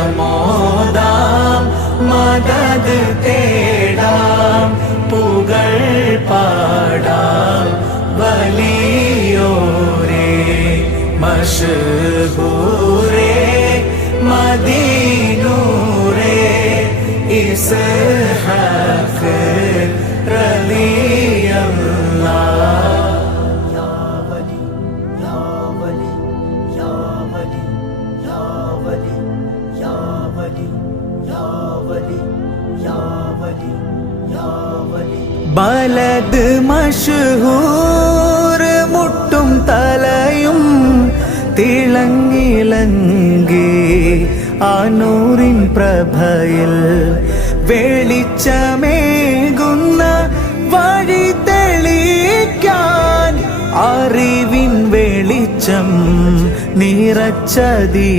ചരിതമോദാം മദദ് തേടാം പുകൾ പാടാം വലിയോരേ മശ്ഹൂരേ മദീനൂരേ ഇസ്ഹാഖ് റളിയല്ലാഹ്. യാ വലി യാ വലി യാ വലി യാ വലി യാ വലി യാ വലി യാ വലി യാ വലി. ബലദ് മശ്ഹൂർ മുട്ടും തലയും തിളങ്ങിളങ്ങി ആ നൂറിൻ പ്രഭയിൽ വെളിച്ചമേകുന്ന വഴി തെളിക്കാൻ അറിവിൻ വെളിച്ചം നിറച്ചതീ